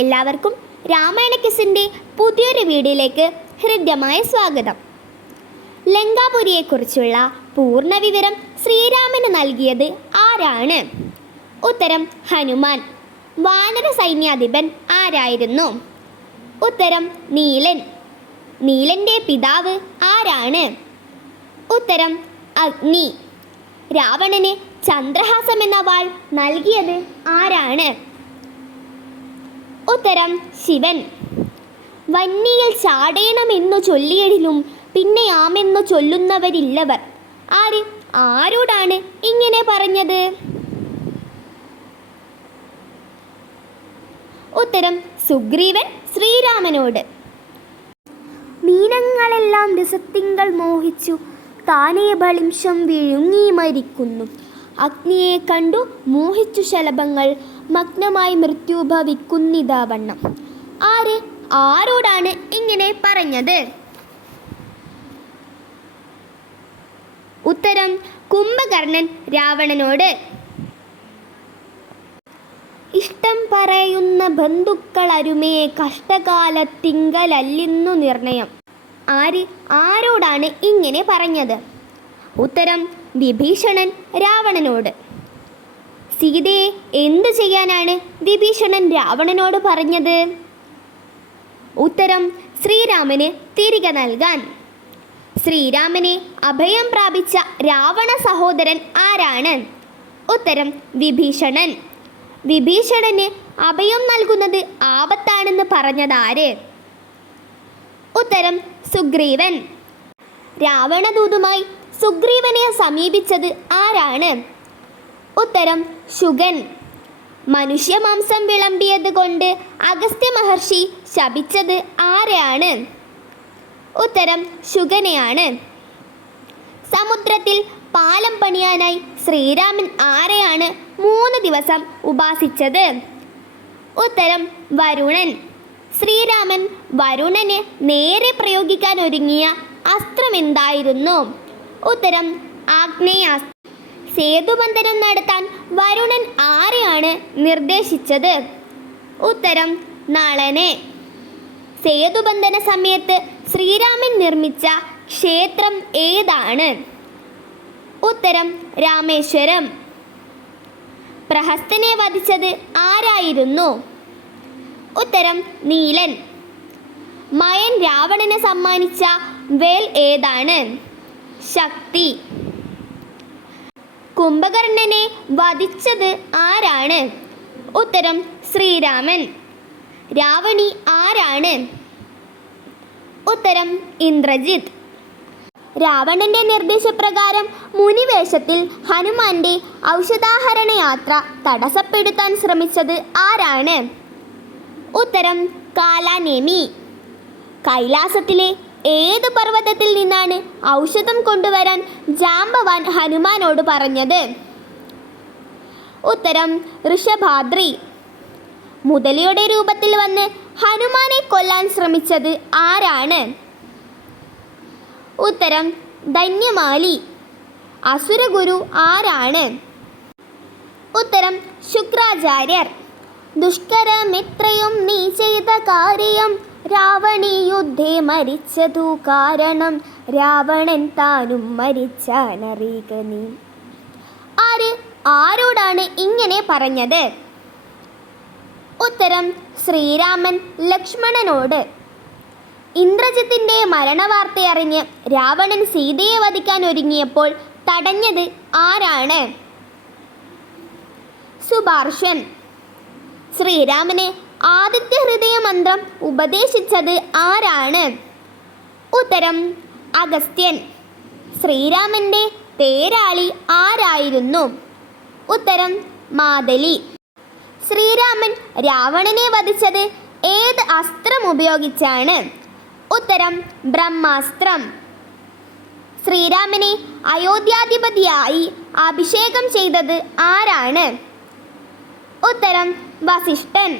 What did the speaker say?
എല്ലാവർക്കും രാമായണ ക്വിസിൻ്റെ പുതിയൊരു വീഡിയോയിലേക്ക് ഹൃദ്യമായ സ്വാഗതം. ലങ്കാപുരിയെക്കുറിച്ചുള്ള പൂർണ്ണ വിവരം ശ്രീരാമന് നൽകിയത് ആരാണ്? ഉത്തരം ഹനുമാൻ. വാനര സൈന്യാധിപൻ ആരായിരുന്നു? ഉത്തരം നീലൻ. നീലൻ്റെ പിതാവ് ആരാണ്? ഉത്തരം അഗ്നി. രാവണന് ചന്ദ്രഹാസം എന്ന വാൾ നൽകിയത് ആരാണ്? ഉത്തരം ശിവൻ. വന്നിയിൽ ചാടേണമെന്നു ചൊല്ലിയതിലും പിന്നെയാമെന്നു ചൊല്ലുന്നവരില്ലവർ. ആരോടാണ് ഇങ്ങനെ പറഞ്ഞത്? ഉത്തരം സുഗ്രീവൻ ശ്രീരാമനോട്. മീനങ്ങളെല്ലാം രസത്തിങ്കൾ മോഹിച്ചു താനേ ബളിംശം വിഴുങ്ങി മരിക്കുന്നു. അഗ്നിയെ കണ്ടു മോഹിച്ചു ശലഭങ്ങൾ മഗ്നമായി മൃത്യുഭവിക്കുന്നിതാവണ്ണം. ആരോടാണ് ഇങ്ങനെ പറഞ്ഞത്? ഉത്തരം കുംഭകർണൻ രാവണനോട്. ഇഷ്ടം പറയുന്ന ബന്ധുക്കളരുമേ കഷ്ടകാലത്തിങ്കലല്ലിന്നു നിർണയം. ആരോടാണ് ഇങ്ങനെ പറഞ്ഞത്? ഉത്തരം വിഭീഷണൻ രാവണനോട്. സീതയെ എന്തു ചെയ്യാനാണ് വിഭീഷണൻ രാവണനോട് പറഞ്ഞത്? ഉത്തരം ശ്രീരാമന് തിരികെ നൽകാൻ. ശ്രീരാമനെ അഭയം പ്രാപിച്ച രാവണ സഹോദരൻ ആരാണ്? ഉത്തരം വിഭീഷണൻ. വിഭീഷണന് അഭയം നൽകുന്നത് ആപത്താണെന്ന് പറഞ്ഞതാര്? ഉത്തരം സുഗ്രീവൻ. രാവണദൂതുമായി സുഗ്രീവനെ സമീപിച്ചത് ആരാണ്? ഉത്തരം ശുഗൻ. മനുഷ്യമാംസം വിളമ്പിയത് കൊണ്ട് അഗസ്ത്യ മഹർഷി ശപിച്ചത് ആരെയാണ്? ഉത്തരം ശുഗനെയാണ്. സമുദ്രത്തിൽ പാലം പണിയാനായി ശ്രീരാമൻ ആരെയാണ് 3 ദിവസം ഉപാസിച്ചത്? ഉത്തരം വരുണൻ. ശ്രീരാമൻ വരുണന് നേരെ പ്രയോഗിക്കാൻ ഒരുങ്ങിയ അസ്ത്രം എന്തായിരുന്നു? ഉത്തരം ആഗ്നേയാസ്ത്രം. സേതുബന്ധനം നടത്താൻ വരുണൻ ആരെയാണ് നിർദ്ദേശിച്ചത്? ഉത്തരം നളനെ. സേതുബന്ധന സമയത്ത് ശ്രീരാമൻ നിർമ്മിച്ച ക്ഷേത്രം ഏതാണ്? ഉത്തരം രാമേശ്വരം. പ്രഹസ്തനെ വധിച്ചത് ആരായിരുന്നു? ഉത്തരം നീലൻ. മയൻ രാവണന് സമ്മാനിച്ച വേൽ ഏതാണ്? ശക്തി. കുംഭകർണനെ വധിച്ചത് ആരാണ്? ഉത്തരം ശ്രീരാമൻ. രാവണി ആരാണ്? ഉത്തരം ഇന്ദ്രജിത്ത്. രാവണന്റെ നിർദ്ദേശപ്രകാരം മുനിവേഷത്തിൽ ഹനുമാന്റെ ഔഷധാഹരണ യാത്ര തടസ്സപ്പെടുത്താൻ ശ്രമിച്ചത് ആരാണ്? ഉത്തരം കാലാനേമി. കൈലാസത്തിലെ ഏത് പർവ്വതത്തിൽ നിന്നാണ് ഔഷധം കൊണ്ടുവരാൻ ജാംബവാൻ ഹനുമാനോട് പറഞ്ഞത്? ഉത്തരം ഋഷഭാദ്രി. മുതലയുടെ രൂപത്തിൽ വന്ന് ഹനുമാനെ കൊല്ലാൻ ശ്രമിച്ചത് ആരാണ്? ഉത്തരം ധന്യമാലി. അസുരഗുരു ആരാണ്? ഉത്തരം ശുക്രാചാര്യർ. ദുഷ്കരമെത്രയും നീ ചെയ്ത കാര്യം രാവണി യുദ്ധേ മരിച്ചതു കാരണം രാവണൻ താനും മരിച്ചാനറിയുക നീ. ആരോടാണ് ഇങ്ങനെ പറഞ്ഞത്? ഉത്തരം ശ്രീരാമൻ ലക്ഷ്മണനോട്. ഇന്ദ്രജിത്തിന്റെ മരണവാർത്തയറിഞ്ഞ് രാവണൻ സീതയെ വധിക്കാൻ ഒരുങ്ങിയപ്പോൾ തടഞ്ഞത് ആരാണ്? സുപാർശ്വൻ. ശ്രീരാമന് ആദിത്യ ഹൃദയ മന്ത്രം ഉപദേശിച്ചത് ആരാണ്? ഉത്തരം അഗസ്ത്യൻ. ശ്രീരാമന്റെ തേരാളി ആരായിരുന്നു? ഉത്തരം മാതലി. ശ്രീരാമൻ രാവണനെ വധിച്ചത് ഏത് അസ്ത്രം ഉപയോഗിച്ചാണ്? ഉത്തരം ബ്രഹ്മാസ്ത്രം. ശ്രീരാമനെ അയോധ്യാധിപതിയായി അഭിഷേകം ചെയ്തത് ആരാണ്? ഉത്തരം വസിഷ്ഠൻ.